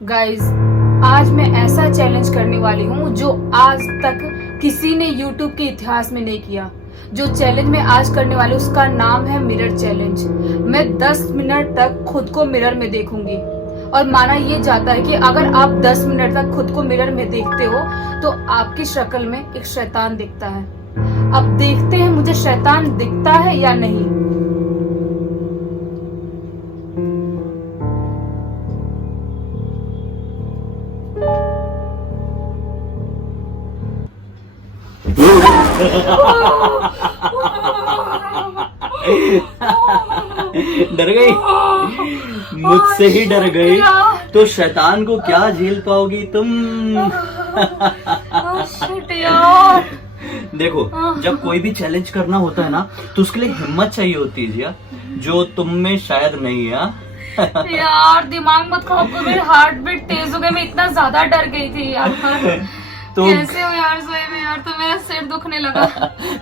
Guys, आज मैं ऐसा चैलेंज करने वाली हूँ जो आज तक किसी ने यूट्यूब के इतिहास में नहीं किया। जो चैलेंज मैं आज करने वाली हूँ उसका नाम है मिरर चैलेंज। मैं 10 मिनट तक खुद को मिरर में देखूंगी और माना ये जाता है कि अगर आप 10 मिनट तक खुद को मिरर में देखते हो तो आपकी शक्ल में एक शैतान दिखता है। अब देखते हैं मुझे शैतान दिखता है या नहीं। डर गई? मुझसे ही डर गई तो शैतान को क्या झेल पाओगी तुम? शिट यार। देखो, जब कोई भी चैलेंज करना होता है ना तो उसके लिए हिम्मत चाहिए होती है जिया, जो तुम में शायद नहीं है। यार दिमाग मत खाओ, मेरी हार्ट बीट तेज हो गई। मैं इतना ज्यादा डर गई थी यार। तो कैसे हो यार सोए में? यार तो मेरा सिर दुखने लगा।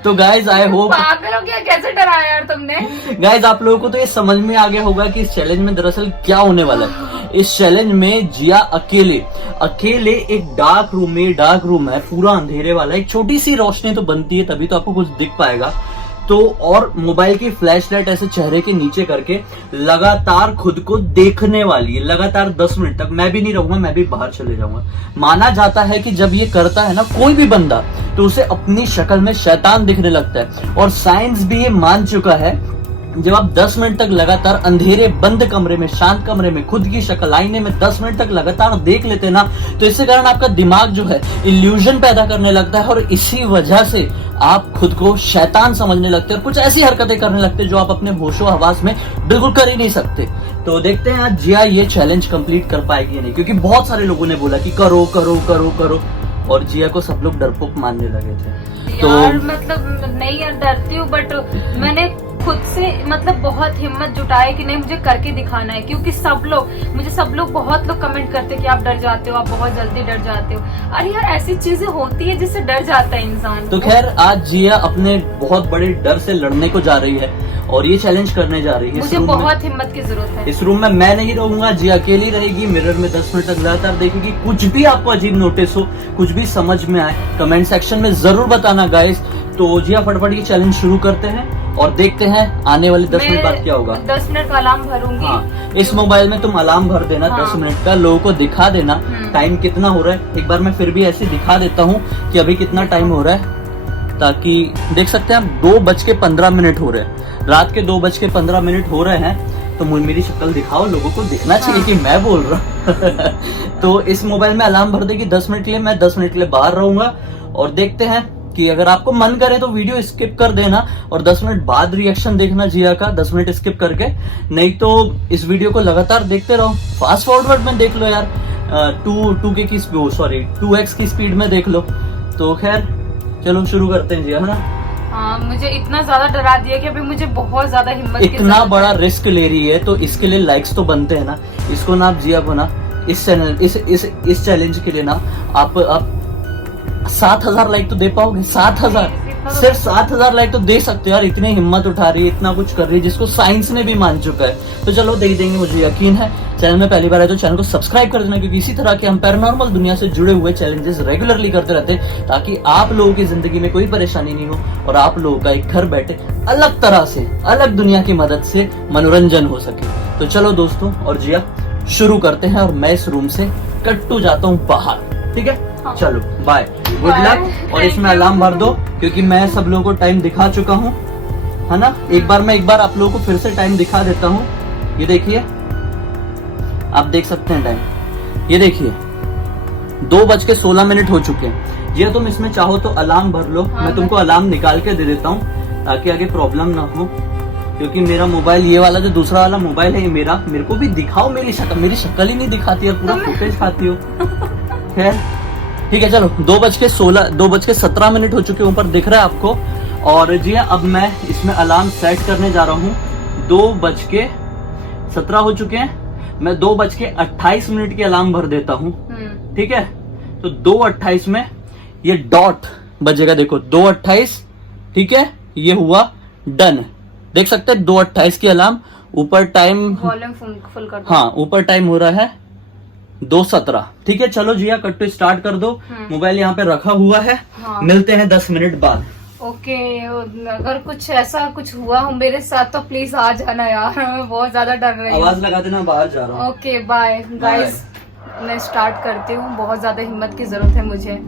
तो गाइज आई होप पागल हो गया, कैसे डराया यार तुमने? गाइज आप लोगों को तो ये समझ में आ गया होगा कि इस चैलेंज में दरअसल क्या होने वाला है। इस चैलेंज में जिया अकेले एक डार्क रूम है, पूरा अंधेरे वाला। एक छोटी सी रोशनी तो बनती है तभी तो आपको कुछ दिख पाएगा। तो और मोबाइल की फ्लैशलाइट ऐसे चेहरे के नीचे करके लगातार खुद को देखने वाली है, लगातार 10 मिनट तक। मैं भी नहीं रहूंगा, मैं भी बाहर चले जाऊंगा। माना जाता है कि जब ये करता है ना कोई भी बंदा तो उसे अपनी शक्ल में शैतान दिखने लगता है। और साइंस भी ये मान चुका है, जब आप 10 मिनट तक लगातार अंधेरे बंद कमरे में, शांत कमरे में खुद की शक्ल आईने में 10 मिनट तक लगातार देख लेते ना, तो इसके कारण आपका दिमाग जो है इल्यूजन पैदा करने लगता है और इसी वजह से आप खुद को शैतान समझने लगते हैं और कुछ ऐसी हरकतें करने लगते हैं जो आप अपने होशो हवास में बिल्कुल कर ही नहीं सकते। तो देखते हैं आज जिया ये चैलेंज कंप्लीट कर पाएगी या नहीं, क्योंकि बहुत सारे लोगों ने बोला कि करो करो करो करो, और जिया को सब लोग डरपोक मानने लगे थे। तो यार मतलब नहीं यार, डरती हूँ बट मैंने खुद से मतलब बहुत हिम्मत जुटाई कि नहीं मुझे करके दिखाना है। क्योंकि सब लोग बहुत लोग कमेंट करते हैं कि आप डर जाते हो, आप बहुत जल्दी डर जाते हो। अरे यार ऐसी चीजें होती है जिससे डर जाता है इंसान। तो खैर आज जिया अपने बहुत बड़े डर से लड़ने को जा रही है और ये चैलेंज करने जा रही है। मुझे बहुत हिम्मत की जरूरत है। इस रूम में मैं नहीं रहूंगा, जिया अकेली रहेगी, मिरर में 10 मिनट तक लगातार देखेगी। कुछ भी आपको अजीब नोटिस हो, कुछ भी समझ में आए, कमेंट सेक्शन में जरूर बताना गाइस। तो जिया फटाफट ये चैलेंज शुरू करते हैं और देखते हैं आने वाले 10 मिनट बाद क्या होगा। 10 मिनट का अलार्म भरूंगी। हाँ, इस मोबाइल में तुम अलार्म भर देना। हाँ। 10 मिनट का लोगों को दिखा देना टाइम कितना हो रहा है। एक बार मैं फिर भी ऐसे दिखा देता हूँ कि अभी कितना टाइम हो रहा है, ताकि देख सकते हैं आप 2:15 हो रहे हैं। रात के 2:15 हो रहे हैं। तो मेरी शक्ल दिखाओ, लोगों को दिखना चाहिए कि मैं बोल रहा हूँ। तो इस मोबाइल में अलार्म भर देगी 10 मिनट के लिए। मैं 10 मिनट के लिए बाहर रहूंगा और देखते हैं कि अगर आपको मन करे तो वीडियो स्किप कर देना और 10 मिनट बाद रिएक्शन देखना जिया का, 10 मिनट स्किप करके। नहीं तो इस वीडियो को लगातार देखते रहो, फास्ट फॉरवर्ड में देख लो यार, 2x की स्पीड में देख लो। तो खैर चलो शुरू करते हैं जिया, है ना? हाँ, मुझे इतना ज्यादा डरा दिया कि अभी मुझे बहुत ज्यादा हिम्मत इतना बड़ा रिस्क ले रही है तो इसके लिए लाइक्स तो बनते हैं ना। इसको ना आप जिया को ना इस चैनल इस चैलेंज के लिए ना आप 7,000 लाइक तो दे पाओगे? 7,000, सिर्फ 7,000 लाइक तो दे सकते हो यार। इतनी हिम्मत उठा रही है, इतना कुछ कर रही है, जिसको साइंस ने भी मान चुका है। तो चलो दे देंगे, मुझे यकीन है। चैनल में पहली बार है तो चैनल को सब्सक्राइब कर देना, क्योंकि इसी तरह के हम पैरानॉर्मल दुनिया से जुड़े हुए चैलेंजेस रेगुलरली करते रहते हैं, ताकि आप लोगों की जिंदगी में कोई परेशानी नहीं हो और आप लोगों का एक घर बैठे अलग तरह से, अलग दुनिया की मदद से मनोरंजन हो सके। तो चलो दोस्तों और जिया शुरू करते हैं और मैं इस रूम से कट्टू जाता हूँ बाहर, ठीक है? हाँ। चलो बाय, गुड लक। और इसमें अलार्म भर दो, क्योंकि मैं सब लोगों को टाइम दिखा चुका हूँ, है ना? एक बार आप लोगों को फिर से टाइम दिखा देता हूँ। ये देखिए, आप देख सकते हैं टाइम, ये देखिए 2:16 हो चुके हैं। ये तुम इसमें चाहो तो अलार्म भर लो। हाँ, मैं तुमको अलार्म निकाल के दे देता हूँ ताकि आगे प्रॉब्लम ना हो, क्योंकि मेरा मोबाइल, ये वाला जो दूसरा वाला मोबाइल है ये मेरे को भी दिखाओ मेरी शक्ल ही नहीं दिखाती है, पूरा फुटेज खाती हो। खैर ठीक है, चलो 2:17 हो चुके, ऊपर दिख रहा है आपको। और जी अब मैं इसमें अलार्म सेट करने जा रहा हूँ। 2:17 हो चुके हैं। मैं 2:28 के अलार्म भर देता हूँ, ठीक है? तो 2:28 में ये डॉट बजेगा, देखो 2:28, ठीक है? ये हुआ डन, देख सकते हैं 2:28 की अलार्म। ऊपर टाइम, वॉल्यूम फुल कर दो। हाँ ऊपर टाइम हो रहा है 2:17। ठीक है, चलो जिया कट टू स्टार्ट कर दो। मोबाइल यहाँ पे रखा हुआ है। हाँ। मिलते हैं 10 मिनट बाद। ओके, अगर कुछ ऐसा कुछ हुआ हो मेरे साथ तो प्लीज आ जाना यार, मैं बहुत ज्यादा डर रही हूँ। आवाज लगा देना, बाहर जा रहा हूँ। ओके बाय गाइस, मैं स्टार्ट करती हूँ, बहुत ज्यादा हिम्मत की जरूरत है मुझे।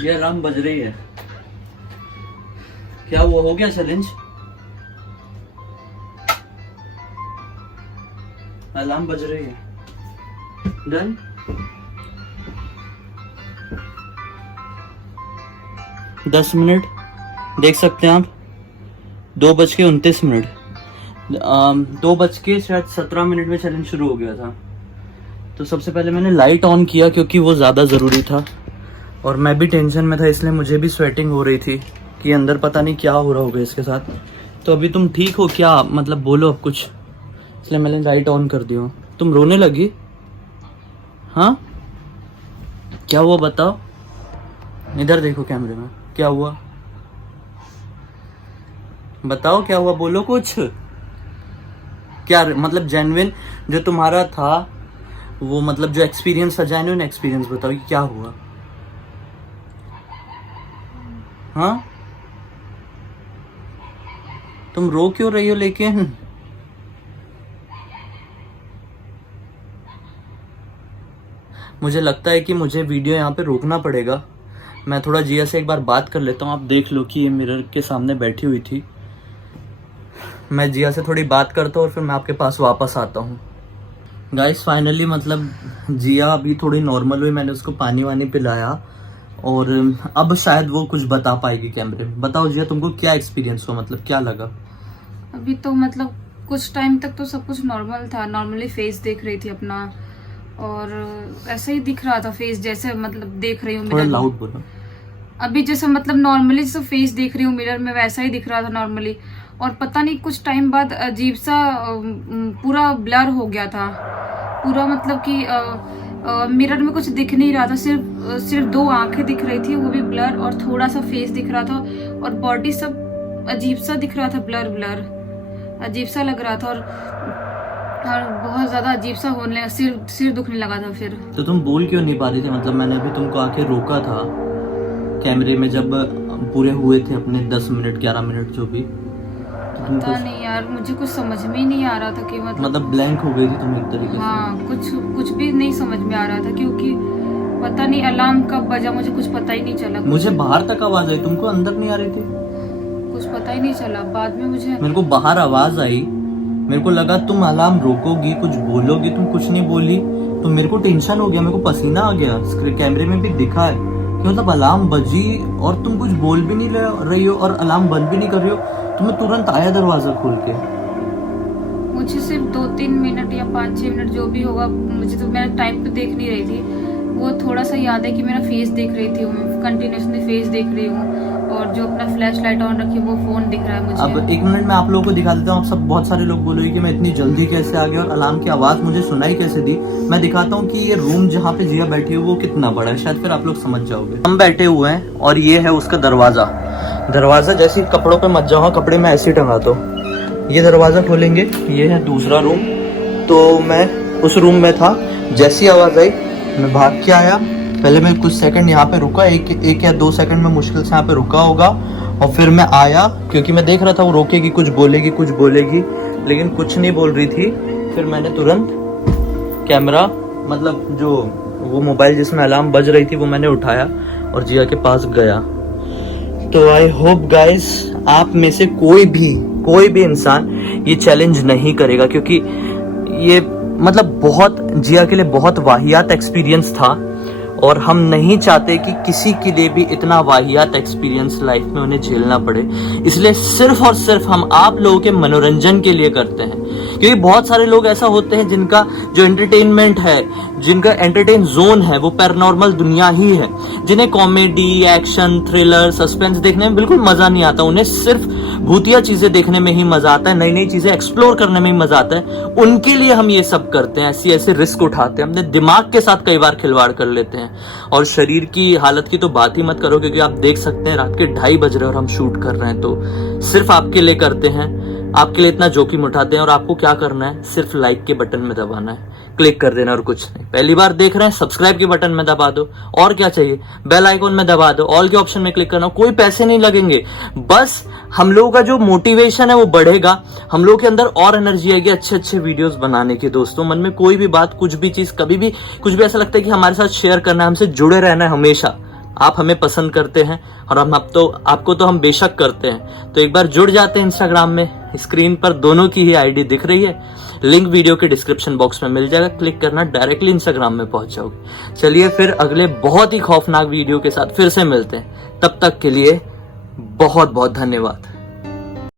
ये अलार्म बज रही है। क्या वो हो गया चैलेंज? अलार्म बज रही है। डन। दस मिनट देख सकते हैं आप। 2:29। 2:17 में चैलेंज शुरू हो गया था। तो सबसे पहले मैंने लाइट ऑन किया क्योंकि वो ज़्यादा ज़रूरी था और मैं भी टेंशन में था, इसलिए मुझे भी स्वेटिंग हो रही थी कि अंदर पता नहीं क्या हो रहा होगा इसके साथ। तो अभी तुम ठीक हो क्या? मतलब बोलो अब कुछ, इसलिए मैंने लाइट ऑन कर दिया। तुम रोने लगी? हाँ, क्या हुआ बताओ। इधर देखो कैमरे में, क्या हुआ बताओ, क्या हुआ? बोलो कुछ। क्या मतलब जेन्युइन जो तुम्हारा था वो, मतलब जो एक्सपीरियंस था, जेन्युइन एक्सपीरियंस बताओ कि क्या हुआ। हाँ, तुम रो क्यों रही हो? लेकिन मुझे लगता है कि मुझे वीडियो यहाँ पे रोकना पड़ेगा। मैं थोड़ा जिया से एक बार बात कर लेता हूँ। आप देख लो कि ये मिरर के सामने बैठी हुई थी। मैं जिया से थोड़ी बात करता हूँ और फिर मैं आपके पास वापस आता हूँ। गाइस फाइनली मतलब जिया अभी थोड़ी नॉर्मल हुई। मैंने उसको पानी वानी पिलाया और अब शायद वो कुछ बता पाएगी कैमरे में। बताओ जिया, तुमको क्या एक्सपीरियंस हुआ, मतलब क्या लगा? अभी तो मतलब कुछ टाइम तक तो सब कुछ नॉर्मल था। नॉर्मली फेस देख रही थी अपना और ऐसा ही दिख रहा था फेस, जैसे मतलब देख रही हूँ थोड़ा लाउड बोलो। अभी जैसे मतलब नॉर्मली जो फेस देख रही हूँ मिरर में वैसा ही दिख रहा था नॉर्मली। और पता नहीं कुछ टाइम बाद अजीब सा पूरा ब्लर हो गया था पूरा, मतलब कि मिरर में कुछ दिख नहीं रहा था। सिर्फ दो आंखें दिख रही थी, वो भी ब्लर, और थोड़ा सा फेस दिख रहा था और बॉडी सब अजीब सा दिख रहा था, ब्लर ब्लर। अजीब सा लग रहा था और बहुत ज्यादा अजीब सा होने लगा, सिर दुखने लगा था फिर। तो तुम बोल क्यों नहीं पा रही थी? मतलब मैंने अभी तुमको आके रोका था कैमरे में जब पूरे हुए थे अपने 10 मिनट 11 मिनट जो भी, तो पता नहीं यार, मुझे कुछ समझ में ही नहीं आ रहा था कि मतलब ब्लैंक हो गई थी तुम एक तरीके से। हाँ, कुछ भी नहीं समझ में आ रहा था, क्योंकि पता नहीं अलार्म कब बजा, मुझे कुछ पता ही नहीं चला। मुझे बाहर तक आवाज आई, तुमको अंदर नहीं आ रही थी? कुछ पता ही नहीं चला। बाद में मेरे को बाहर आवाज आई, मेरे को लगा तुम अलार्म रोकोगी, कुछ बोलोगी, तुम कुछ नहीं बोली, तो मेरे को टेंशन हो गया, मेरे को पसीना आ गया। कैमरे में भी दिखा है कि मतलब अलार्म बजी और तुम कुछ बोल भी नहीं रही हो और अलार्म बंद भी नहीं कर रही हो, तो मैं तुरंत आया दरवाजा खोल के। मुझे सिर्फ 2-3 मिनट या 5-6 मिनट जो भी होगा, मुझे तो मैं टाइम पे देख नहीं रही थी, वो थोड़ा सा याद है कि मेरा फेस देख रही थी, मैं कंटिन्यूसली फेस देख रही हूँ और जो अपना फ्लैश लाइट ऑन रखी वो फोन दिख रहा है मुझे। अब 1 मिनट में आप लोगों को दिखा देता हूँ। आप सब बहुत सारे लोग बोलोगे कि मैं इतनी जल्दी कैसे आ गया और अलार्म की आवाज मुझे सुनाई कैसे दी। मैं दिखाता हूँ कि ये रूम जहाँ पे जिया बैठी है वो कितना बड़ा है, शायद फिर आप लोग समझ जाओगे। हम बैठे हुए हैं और ये है उसका दरवाजा जैसे कपड़ों पे मत जाओ, कपड़े में ऐसे टंगा दो। ये दरवाजा खोलेंगे, ये है दूसरा रूम। तो मैं उस रूम में था, जैसी आवाज आई मैं भाग के आया। पहले मैं कुछ सेकंड यहाँ पे रुका, एक या 2 सेकंड में मुश्किल से यहाँ पे रुका होगा, और फिर मैं आया क्योंकि मैं देख रहा था वो रोकेगी, कुछ बोलेगी, लेकिन कुछ नहीं बोल रही थी। फिर मैंने तुरंत कैमरा, मतलब जो वो मोबाइल जिसमें अलार्म बज रही थी, वो मैंने उठाया और जिया के पास गया। तो आई होप गाइस आप में से कोई भी इंसान ये चैलेंज नहीं करेगा, क्योंकि ये मतलब बहुत जिया के लिए बहुत वाहियात एक्सपीरियंस था और हम नहीं चाहते कि किसी के लिए भी इतना वाहियात एक्सपीरियंस लाइफ में उन्हें झेलना पड़े। इसलिए सिर्फ और सिर्फ हम आप लोगों के मनोरंजन के लिए करते हैं, क्योंकि बहुत सारे लोग ऐसा होते हैं जिनका जो एंटरटेनमेंट है, जिनका एंटरटेन जोन है वो पैरानॉर्मल दुनिया ही है, जिन्हें कॉमेडी, एक्शन, थ्रिलर, सस्पेंस देखने में बिल्कुल मजा नहीं आता। उन्हें सिर्फ भूतिया चीजें देखने में ही मजा आता है, नई नई चीजें एक्सप्लोर करने में ही मजा आता है। उनके लिए हम ये सब करते हैं, ऐसे रिस्क उठाते हैं, अपने दिमाग के साथ कई बार खिलवाड़ कर लेते हैं। और शरीर की हालत की तो बात ही मत करो, क्योंकि आप देख सकते हैं रात के 2:30 बज रहे हैं और हम शूट कर रहे हैं, तो सिर्फ आपके लिए करते हैं, आपके लिए इतना जोखिम उठाते हैं। और आपको क्या करना है, सिर्फ लाइक के बटन में दबाना है, क्लिक कर देना और कुछ नहीं। पहली बार देख रहे हैं, सब्सक्राइब के बटन में दबा दो, और क्या चाहिए, बेल आइकॉन में दबा दो, ऑल के ऑप्शन में क्लिक करना। कोई पैसे नहीं लगेंगे, बस हम लोगों का जो मोटिवेशन है वो बढ़ेगा, हम लोगों के अंदर और एनर्जी आएगी अच्छे वीडियोस बनाने की। दोस्तों मन में कोई भी बात, कुछ भी चीज, कभी भी कुछ भी ऐसा लगता है कि हमारे साथ शेयर करना है, हमसे जुड़े रहना है हमेशा, आप हमें पसंद करते हैं और हम आपको तो हम बेशक करते हैं, तो एक बार जुड़ जाते हैं इंस्टाग्राम में। स्क्रीन पर दोनों की ही आईडी दिख रही है, लिंक वीडियो के डिस्क्रिप्शन बॉक्स में मिल जाएगा, क्लिक करना, डायरेक्टली इंस्टाग्राम में पहुंच जाओगे। चलिए फिर अगले बहुत ही खौफनाक वीडियो के साथ फिर से मिलते हैं, तब तक के लिए बहुत बहुत धन्यवाद।